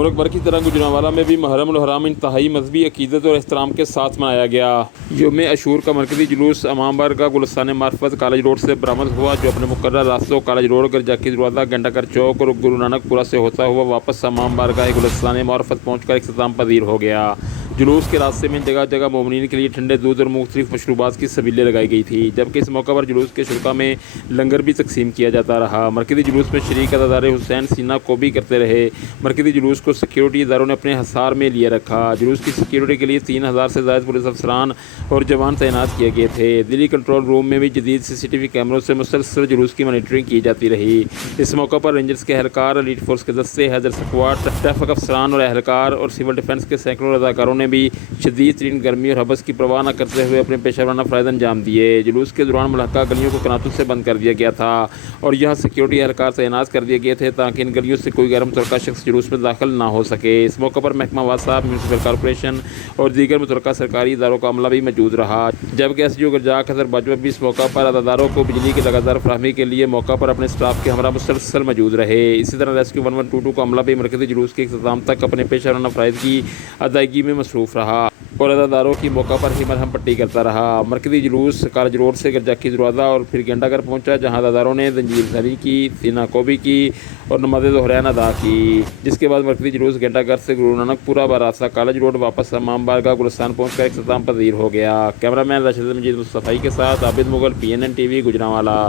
ملک بھر کی طرح گوجرانوالا میں بھی محرم الحرام انتہائی مذہبی عقیدت اور احترام کے ساتھ منایا گیا۔ یوم عاشور کا مرکزی جلوس امام بارگاہ گلستان معرفت کالج روڈ سے برآمد ہوا، جو اپنے مقررہ راستوں کالج روڈ، گرجاکی دروازہ، گھنٹہ گھر چوک اور گرو نانک پورہ سے ہوتا ہوا واپس امام بارگاہ گلستان معرفت پہنچ کر اختتام پذیر ہو گیا۔ جلوس کے راستے میں جگہ جگہ مومنین کے لیے ٹھنڈے دودھ اور مختلف مشروبات کی سبیلیں لگائی گئی تھیں، جبکہ اس موقع پر جلوس کے شرکاء میں لنگر بھی تقسیم کیا جاتا رہا۔ مرکزی جلوس میں شریک عزادار حسین سینہ کو بھی کرتے رہے۔ مرکزی جلوس کو سیکیورٹی اداروں نے اپنے حصار میں لیے رکھا۔ جلوس کی سیکیورٹی کے لیے 3000 سے زائد پولیس افسران اور جوان تعینات کیے گئے تھے۔ دلی کنٹرول روم میں بھی جدید CCTV کیمروں سے مسلسل جلوس کی مانیٹرنگ کی جاتی رہی۔ اس موقع پر رینجرز کے اہلکار، ایلیٹ فورس کے دستے، حیدر اسکواڈ، ٹریفک افسران اور اہلکار اور سول ڈیفنس کے سینکڑوں رضاکاروں نے بھی شدید ترین گرمی اور حبس کی پرواہ نہ کرتے ہوئے اپنے پیشہ ورانہ فرائض انجام دیے۔ جلوس کے دوران ملحقہ گلیوں کو کناتوں سے بند کر دیا گیا تھا اور یہاں سیکیورٹی اہلکار تعینات کر دیے گئے تھے تاکہ ان گلیوں سے کوئی غیر متعلقہ شخص جلوس میں داخل نہ ہو سکے۔ اس موقع پر محکمہ واسطہ، میونسپل کارپوریشن اور دیگر متعلقہ سرکاری اداروں کا عملہ بھی موجود رہا، جبکہ SDO گرجاک حضر باجوہ بھی اس موقع پر عزاداروں کو بجلی کی لگاتار فراہمی کے لیے موقع پر اپنے اسٹاف کے ہمراہ مسلسل موجود رہے۔ اسی طرح ریسکیو 1122 کا عملہ بھی مرکزی جلوس کے اختتام تک اپنے پیشہ ورانہ فرائض کی ادائیگی میں مصروف رہا اور عزاداروں کی موقع پر ہی مرہم پٹی کرتا رہا۔ مرکزی جلوس کالج روڈ سے گرجاکی دروازہ اور پھر گھنٹہ گھر پہنچا، جہاں عزاداروں نے زنجیر زنی کی، سینہ کوبی کی اور نماز ظہرین ادا کی، جس کے بعد مرکزی جلوس گھنٹہ گھر سے گرو نانک پورہ براستہ کالج روڈ واپس امام بارگاہ گلستان پہنچ کر اختتام پذیر ہو گیا۔ کیمرہ مین راشد مجید مصطفی کے ساتھ عابد مغل، PNN TV، گوجرانوالا۔